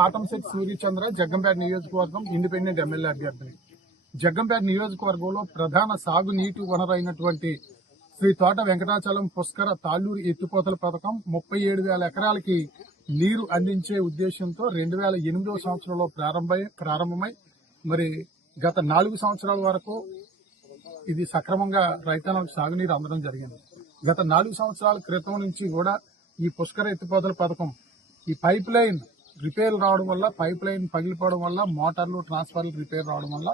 కాటంశెట్టి సూర్యచంద్ర జగ్గంపేట నియోజకవర్గం independent MLA అభ్యర్థి. జగ్గంపేట నియోజకవర్గంలో ప్రధాన సాగునీటి వనరు అయినటువంటి శ్రీ తోట వెంకటాచలం పుష్కర తాళ్లూరు ఎత్తిపోతల పథకం 37,000 ఎకరాలకి నీరు అందించే ఉద్దేశంతో 2008వ సంవత్సరంలో ప్రారంభమై మరి గత 4 సంవత్సరాల వరకు ఇది సక్రమంగా రైతాంగాలకు సాగునీరు అందడం జరిగింది. గత 4 సంవత్సరాల క్రితం నుంచి కూడా ఈ పుష్కర ఎత్తిపోతల పథకం ఈ పైప్ లైన్ రిపేర్ రావడం వల్ల, పైప్ లైన్ పగిలిపోవడం వల్ల, మోటార్లు ట్రాన్స్ఫార్మర్లు రిపేర్ రావడం వల్ల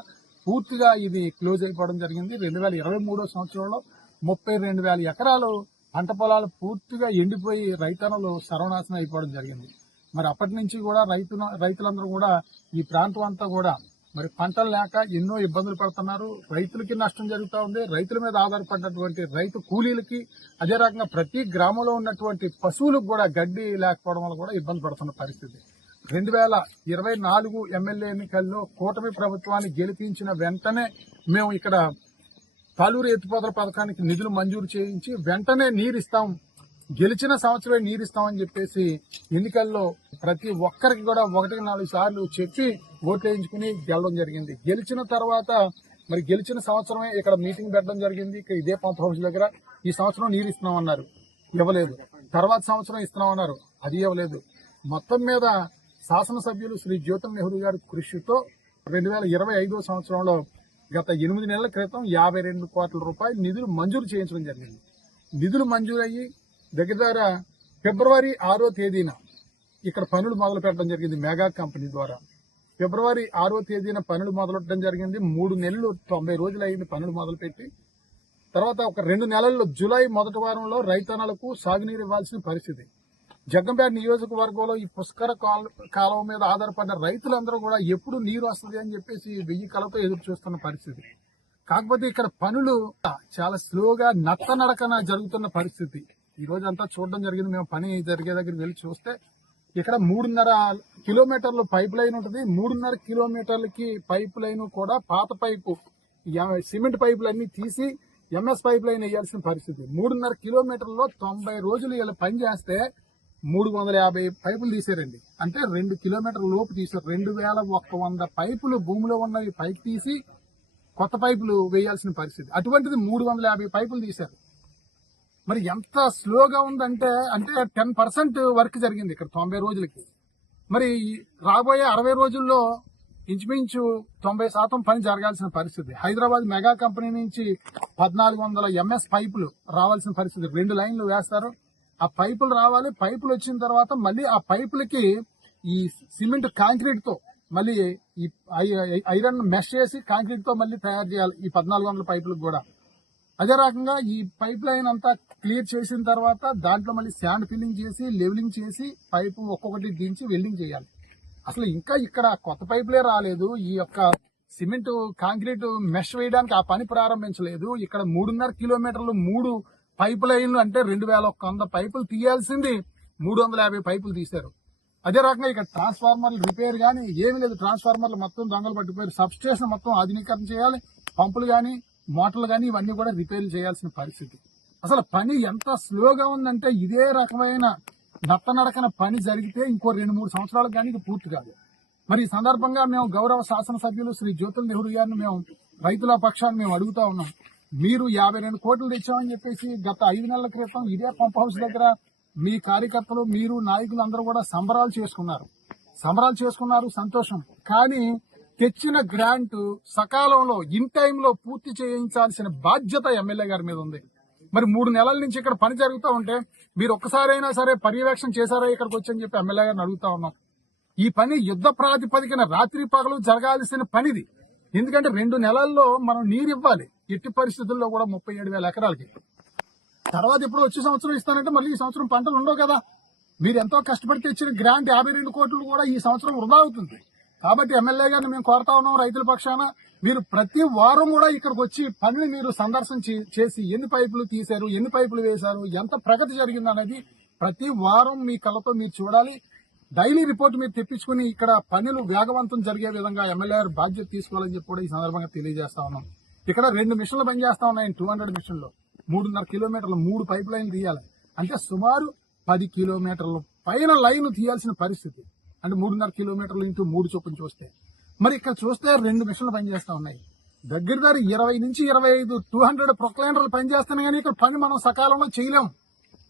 పూర్తిగా ఇది క్లోజ్ అయిపోవడం జరిగింది. 2023వ సంవత్సరంలో 32,000 ఎకరాలు పంట పొలాలు పూర్తిగా ఎండిపోయి రైతన్నలు సర్వనాశనం అయిపోవడం జరిగింది. మరి అప్పటి నుంచి కూడా రైతులందరూ కూడా ఈ ప్రాంతం అంతా కూడా మరి పంటలు లేక ఎన్నో ఇబ్బందులు పడుతున్నారు. రైతులకి నష్టం జరుగుతూ ఉంది. రైతుల మీద ఆధారపడినటువంటి రైతు కూలీలకి, అదే రకంగా ప్రతి గ్రామంలో ఉన్నటువంటి పశువులకు కూడా గడ్డి లేకపోవడం వల్ల కూడా ఇబ్బంది పడుతున్న పరిస్థితి. 2024 ఎమ్మెల్యే ఎన్నికల్లో కూటమి ప్రభుత్వాన్ని గెలిపించిన వెంటనే మేము ఇక్కడ తాళ్లూరు ఎత్తిపోతల పథకానికి నిధులు మంజూరు చేయించి వెంటనే నీరిస్తాం, గెలిచిన సంవత్సరమే నీరిస్తామని చెప్పేసి ఎన్నికల్లో ప్రతి ఒక్కరికి కూడా 1-4 సార్లు చెప్పి ఓట్లు వేయించుకుని గెలవడం జరిగింది. గెలిచిన తర్వాత మరి గెలిచిన సంవత్సరమే ఇక్కడ మీటింగ్ పెట్టడం జరిగింది. ఇదే పంప్ హౌస్ దగ్గర ఈ సంవత్సరం నీరు ఇస్తున్నామన్నారు, ఇవ్వలేదు. తర్వాత సంవత్సరం ఇస్తున్నామన్నారు, అది ఇవ్వలేదు. మొత్తం మీద శాసనసభ్యులు శ్రీ జ్యోతుల నెహ్రూ గారి కృషితో 2025వ సంవత్సరంలో గత 8 నెలల క్రితం 52 కోట్ల రూపాయలు నిధులు మంజూరు చేయించడం జరిగింది. నిధులు మంజూరయ్యి దగ్గర ఫిబ్రవరి 6వ తేదీన ఇక్కడ పనులు మొదలు పెట్టడం జరిగింది. మెగా కంపెనీ ద్వారా ఫిబ్రవరి 6వ తేదీన పనులు మొదలెట్టడం జరిగింది. 3 నెలలు 90 రోజులు అయింది పనులు మొదలుపెట్టి. తర్వాత ఒక 2 నెలల్లో జూలై మొదటి వారంలో రైతన్నలకు సాగునీరు ఇవ్వాల్సిన పరిస్థితి. జగ్గంపేట నియోజకవర్గంలో ఈ పుష్కర కాలువ మీద ఆధారపడ్డ రైతులందరూ కూడా ఎప్పుడు నీరు వస్తుంది అని చెప్పేసి 1000 కలతో ఎదురు చూస్తున్న పరిస్థితి. కాకపోతే ఇక్కడ పనులు చాలా స్లోగా నత్తనడకన జరుగుతున్న పరిస్థితి. ఈ రోజు అంతా చూడడం జరిగింది. మేము పని జరిగే దగ్గరికి వెళ్ళి చూస్తే ఇక్కడ 3.5 కిలోమీటర్లు పైప్ లైన్ ఉంటుంది. 3.5 కిలోమీటర్లకి పైప్ లైన్ కూడా పాత పైపు సిమెంట్ పైపులన్నీ తీసి ఎంఎస్ పైప్ లైన్ వేయాల్సిన పరిస్థితి. 3.5 కిలోమీటర్లలో 90 రోజులు ఇలా పని చేస్తే 350 పైపులు తీసారండి. అంటే 2 కిలోమీటర్ల లోపు తీసారు. 2,100 పైపులు భూమిలో ఉన్నవి పైకి తీసి కొత్త పైపులు వేయాల్సిన పరిస్థితి. అటువంటిది 350 పైపులు తీశారు. మరి ఎంత స్లోగా ఉందంటే 10% వర్క్ జరిగింది ఇక్కడ 90 రోజులకి. మరి రాబోయే 60 రోజుల్లో ఇంచుమించు 90% పని జరగాల్సిన పరిస్థితి. హైదరాబాద్ మెగా కంపెనీ నుంచి 1400 ఎంఎస్ పైపులు రావాల్సిన పరిస్థితి. 2 లైన్లు వేస్తారు. ఆ పైపులు రావాలి. పైపులు వచ్చిన తర్వాత మళ్ళీ ఆ పైపులకి ఈ సిమెంట్ కాంక్రీట్ తో మళ్ళీ ఈ ఐరన్ మెష్ చేసి కాంక్రీట్ తో మళ్ళీ తయారు చేయాలి ఈ 1400 పైపులకు కూడా. అదే రకంగా ఈ పైప్ లైన్ అంతా క్లియర్ చేసిన తర్వాత దాంట్లో మళ్ళీ శాండ్ ఫిల్లింగ్ చేసి లెవెలింగ్ చేసి పైపు ఒక్కొక్కటి దించి వెల్డింగ్ చేయాలి. అసలు ఇంకా ఇక్కడ కొత్త పైపులే రాలేదు. ఈ యొక్క సిమెంట్ కాంక్రీట్ మెష్ వేయడానికి ఆ పని ప్రారంభించలేదు. ఇక్కడ 3.5 కిలోమీటర్లు 3 పైప్ లైన్లు అంటే 2,100 పైపులు తీయాల్సింది 350 పైపులు తీశారు. అదే రకంగా ఇక్కడ ట్రాన్స్ఫార్మర్లు రిపేర్ గానీ ఏమీ లేదు. ట్రాన్స్ఫార్మర్లు మొత్తం దొంగలు పట్టిపోయారు. సబ్ స్టేషన్ మొత్తం ఆధునీకరణ చేయాలి. పంపులు గానీ మోటార్లు గానీ ఇవన్నీ కూడా రిపేర్లు చేయాల్సిన పరిస్థితి. అసలు పని ఎంత స్లోగా ఉందంటే ఇదే రకమైన నత్తనడకన పని జరిగితే ఇంకో 2-3 సంవత్సరాలకు కానీ ఇది పూర్తి కాదు. మరి ఈ సందర్భంగా మేము గౌరవ శాసనసభ్యులు శ్రీ జ్యోతుల నెహ్రూ గారిని మేము రైతుల పక్షాన్ని మేము అడుగుతా ఉన్నాం. మీరు 52 కోట్లు తెచ్చామని చెప్పేసి గత 5 నెలల క్రితం ఇదే పంప్ హౌస్ దగ్గర మీ కార్యకర్తలు మీరు నాయకులు అందరూ కూడా సంబరాలు చేసుకున్నారు, సంతోషం. కానీ తెచ్చిన గ్రాంట్ సకాలంలో ఇన్ టైంలో పూర్తి చేయించాల్సిన బాధ్యత ఎమ్మెల్యే గారి మీద ఉంది. మరి 3 నెలల నుంచి ఇక్కడ పని జరుగుతూ ఉంటే మీరు ఒక్కసారైనా సరే పర్యవేక్షణ చేశారా ఇక్కడికి వచ్చని చెప్పి ఎమ్మెల్యే గారిని అడుగుతా ఉన్నాం. ఈ పని యుద్ధ ప్రాతిపదికన రాత్రి పగలు జరగాల్సిన పనిది. ఎందుకంటే 2 నెలల్లో మనం నీరు ఇవ్వాలి. ఎట్టి పరిస్థితుల్లో కూడా 37,000 ఎకరాలకి. తర్వాత ఇప్పుడు వచ్చే సంవత్సరం ఇస్తానంటే మళ్ళీ ఈ సంవత్సరం పంటలు ఉండవు కదా. మీరు ఎంతో కష్టపడి తెచ్చిన గ్రాంట్ 52 కోట్లు కూడా ఈ సంవత్సరం వృధా అవుతుంది. కాబట్టి ఎమ్మెల్యే గారిని మేము కోరుతా ఉన్నాం రైతుల పక్షాన మీరు ప్రతి వారం కూడా ఇక్కడికి వచ్చి పనిని మీరు సందర్శన చేసి ఎన్ని పైపులు తీశారు, ఎన్ని పైపులు వేశారు, ఎంత ప్రగతి జరిగింది అనేది ప్రతి వారం మీ కళ్ళతో మీరు చూడాలి. డైలీ రిపోర్ట్ మీరు తెప్పించుకుని ఇక్కడ పనులు వేగవంతం జరిగే విధంగా ఎమ్మెల్యే గారు బాధ్యత తీసుకోవాలని చెప్పి కూడా ఈ సందర్భంగా తెలియజేస్తా ఉన్నాం. ఇక్కడ 2 మిషన్లు పనిచేస్తా ఉన్నాయి. 200 మిషన్లు 3.5 కిలోమీటర్లు 3 పైప్ లైన్లు తీయాలి. అంటే సుమారు 10 కిలోమీటర్ల పైన లైన్ తీయాల్సిన పరిస్థితి. అంటే 3.5 కిలోమీటర్లు ఇంటూ 3 చొప్పున చూస్తే. మరి ఇక్కడ చూస్తే 2 మిషన్లు పనిచేస్తా ఉన్నాయి. దగ్గర 20 నుంచి 25 200 ప్రొక్లైనర్లు పనిచేస్తున్నాయి, కానీ ఇక్కడ పని మనం సకాలంలో చేయలేం.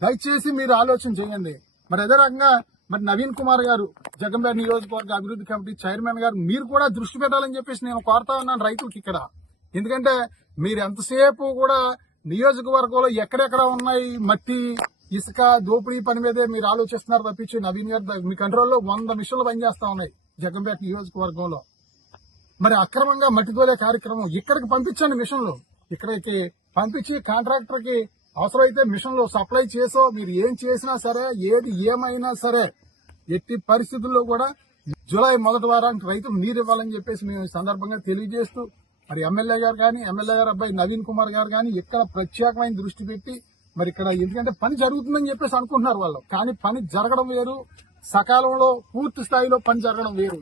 దయచేసి మీరు ఆలోచన చేయండి. మరి అదే రకంగా మరి నవీన్ కుమార్ గారు, జగ్గంపేట నియోజకవర్గ అభివృద్ధి కమిటీ చైర్మన్ గారు, మీరు కూడా దృష్టి పెట్టాలని చెప్పేసి నేను కోరుతా ఉన్నాను రైతులకి ఇక్కడ. ఎందుకంటే మీరు ఎంతసేపు కూడా నియోజకవర్గంలో ఎక్కడెక్కడ ఉన్నాయి మట్టి, ఇసుక, దోపిడీ పని మీదే మీరు ఆలోచిస్తున్నారు తప్పించి నవీన్ గారు మీ కంట్రోల్లో 100 మిషన్లు పనిచేస్తా ఉన్నాయి జగ్గంపేట నియోజకవర్గంలో. మరి అక్రమంగా మట్టి తోలే కార్యక్రమం ఇక్కడికి పంపించండి, మిషన్లు ఇక్కడికి పంపించి కాంట్రాక్టర్ కి అవసరమైతే మిషన్లు సప్లై చేసో, మీరు ఏం చేసినా సరే, ఏది ఏమైనా సరే ఎట్టి పరిస్థితుల్లో కూడా జూలై మొదటి వారానికి రైతులు నీరు ఇవ్వాలని చెప్పేసి మేము ఈ సందర్భంగా తెలియజేస్తూ, మరి ఎమ్మెల్యే గారు కానీ, ఎమ్మెల్యే గారు అబ్బాయి నవీన్ కుమార్ గారు కానీ ఇక్కడ ప్రత్యేకమైన దృష్టి పెట్టి, మరి ఇక్కడ ఎందుకంటే పని జరుగుతుందని చెప్పేసి అనుకుంటున్నారు వాళ్ళు, కానీ పని జరగడం వేరు, సకాలంలో పూర్తి స్థాయిలో పని జరగడం వేరు.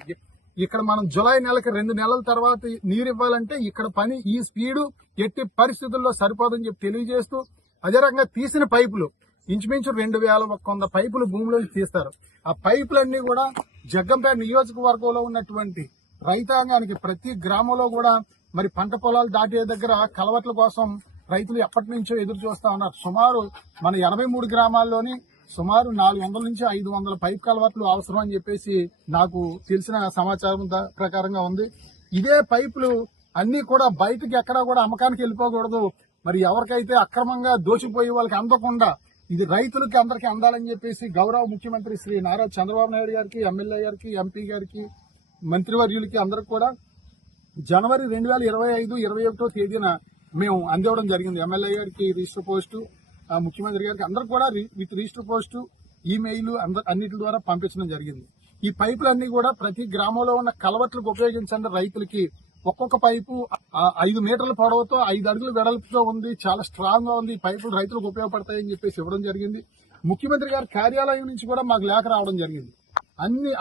ఇక్కడ మనం జూలై నెలకి 2 నెలల తర్వాత నీరు ఇవ్వాలంటే ఇక్కడ పని ఈ స్పీడు ఎట్టి పరిస్థితుల్లో సరిపోదని చెప్పి తెలియజేస్తూ, అదే రకంగా తీసిన పైపులు ఇంచుమించు 2100 పైపులు భూమిలోకి తీస్తారు. ఆ పైపులన్నీ కూడా జగ్గంపేట నియోజకవర్గంలో ఉన్నటువంటి రైతాంగానికి ప్రతి గ్రామంలో కూడా మరి పంట పొలాలు దాటే దగ్గర కలవట్ల కోసం రైతులు ఎప్పటి నుంచో ఎదురు చూస్తా ఉన్నారు. సుమారు మన 83 గ్రామాల్లోని సుమారు 400 నుంచి 500 పైప్ కలవట్లు అవసరం అని చెప్పేసి నాకు తెలిసిన సమాచారం ప్రకారంగా ఉంది. ఇదే పైపులు అన్ని కూడా బయటకి ఎక్కడా కూడా అమ్మకానికి వెళ్ళిపోకూడదు. మరి ఎవరికైతే అక్రమంగా దోచిపోయి వాళ్ళకి అందకుండా ఇది రైతులకి అందరికీ అందాలని చెప్పేసి గౌరవ ముఖ్యమంత్రి శ్రీ నారా చంద్రబాబు నాయుడు గారికి, ఎమ్మెల్యే గారికి, ఎంపీ గారికి, మంత్రివర్యులకి అందరికి కూడా జనవరి 2025-21 తేదీన మేము అందివ్వడం జరిగింది. ఎమ్మెల్యే గారికి రిజిస్టర్ పోస్టు, ముఖ్యమంత్రి గారికి అందరికి కూడా విత్ రిజిస్టర్ పోస్టు, ఈమెయిల్ అన్నిటి ద్వారా పంపించడం జరిగింది. ఈ పైపులన్నీ కూడా ప్రతి గ్రామంలో ఉన్న కలవట్లకు ఉపయోగించండి. రైతులకి ఒక్కొక్క పైపు 5 మీటర్ల పొడవుతో 5 అడుగుల వెడల్పుతో ఉంది, చాలా స్ట్రాంగ్ గా ఉంది. ఈ పైపులు రైతులకు ఉపయోగపడతాయని చెప్పేసి ఇవ్వడం జరిగింది. ముఖ్యమంత్రి గారి కార్యాలయం నుంచి కూడా మాకు లేఖ రావడం జరిగింది.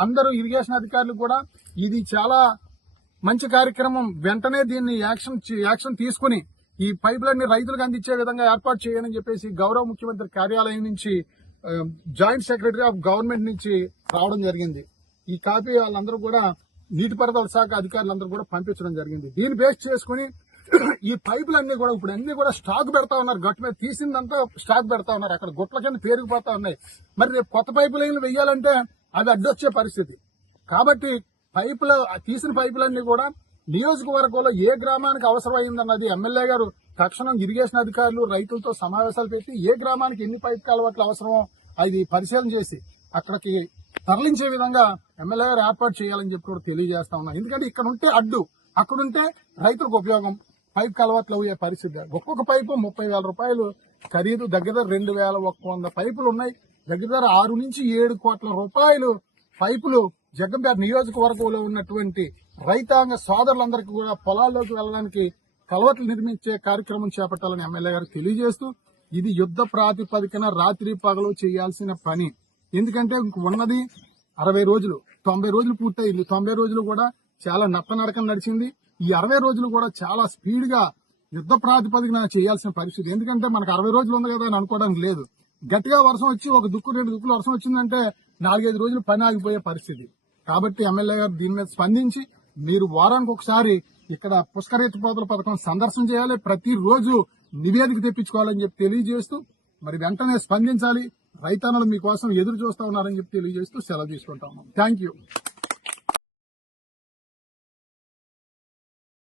అందరూ ఇరిగేషన్ అధికారులు కూడా ఇది చాలా మంచి కార్యక్రమం, వెంటనే దీన్ని యాక్షన్ తీసుకుని ఈ పైపులన్నీ రైతులకు అందించే విధంగా ఏర్పాటు చేయాలని చెప్పేసి గౌరవ ముఖ్యమంత్రి కార్యాలయం నుంచి జాయింట్ సెక్రటరీ ఆఫ్ గవర్నమెంట్ నుంచి రావడం జరిగింది. ఈ కాపీ వాళ్ళందరూ కూడా నీటిపారుదల శాఖ అధికారులందరూ కూడా పంపించడం జరిగింది. దీన్ని బేస్ చేసుకుని ఈ పైపులన్నీ కూడా ఇప్పుడు అన్ని కూడా స్టాక్ పెడతా ఉన్నారు. గట్టు మీద తీసిందంతా స్టాక్ పెడతా ఉన్నారు, అక్కడ గుట్ల కింద పేరుకుపోతా ఉన్నాయి. మరి రేపు కొత్త పైపు లైన్లు వెయ్యాలంటే అది అడ్డొచ్చే పరిస్థితి. కాబట్టి తీసిన పైపులన్నీ కూడా నియోజకవర్గంలో ఏ గ్రామానికి అవసరమైందన్నది ఎమ్మెల్యే గారు తక్షణం ఇరిగేషన్ అధికారులు రైతులతో సమావేశాలు పెట్టి ఏ గ్రామానికి ఎన్ని పైప్ కాలువట్లు అవసరమో అది పరిశీలన చేసి అక్కడికి తరలించే విధంగా ఎమ్మెల్యే గారు ఏర్పాటు చేయాలని చెప్పి కూడా తెలియజేస్తా ఉన్నాం. ఎందుకంటే ఇక్కడ ఉంటే అడ్డు, అక్కడుంటే రైతులకు ఉపయోగం. పైప్ కలవట్లు అయ్యే పరిస్థితి. ఒక్కొక్క పైపు 30,000 రూపాయలు ఖరీదు. దగ్గర 2,100 పైపులు ఉన్నాయి. దగ్గర 6 నుంచి 7 కోట్ల రూపాయలు పైపులు జగ్గంపేట నియోజకవర్గంలో ఉన్నటువంటి రైతాంగ సోదరులందరికీ కూడా పొలాల్లోకి వెళ్ళడానికి కలవట్లు నిర్మించే కార్యక్రమం చేపట్టాలని ఎమ్మెల్యే గారు తెలియజేస్తూ, ఇది యుద్ధ ప్రాతిపదికన రాత్రి పగలు చేయాల్సిన పని. ఎందుకంటే ఉన్నది 60 రోజులు, 90 రోజులు పూర్తయింది. 90 రోజులు కూడా చాలా నత్తనడకం నడిచింది. ఈ 60 రోజులు కూడా చాలా స్పీడ్ గా యుద్ధ ప్రాతిపదికన చేయాల్సిన పరిస్థితి. ఎందుకంటే మనకు 60 రోజులు ఉంది కదా అని అనుకోవడానికి లేదు. గట్టిగా వర్షం వచ్చి 1 దుక్కు 2 దుక్కులు వర్షం వచ్చిందంటే 4-5 రోజులు పని ఆగిపోయే పరిస్థితి. కాబట్టి ఎమ్మెల్యే గారు దీని మీద స్పందించి మీరు వారానికి ఒకసారి ఇక్కడ పుష్కర ఎత్తిపోతల పథకం సందర్శన చేయాలి, ప్రతిరోజు నివేదిక తెప్పించుకోవాలని చెప్పి తెలియజేస్తూ, మరి వెంటనే స్పందించాలి. రైతన్నలు మీకోసం ఎదురు చూస్తా ఉన్నారని చెప్పి తెలియజేస్తూ సెలవు తీసుకుంటా ఉన్నాం. Thank you.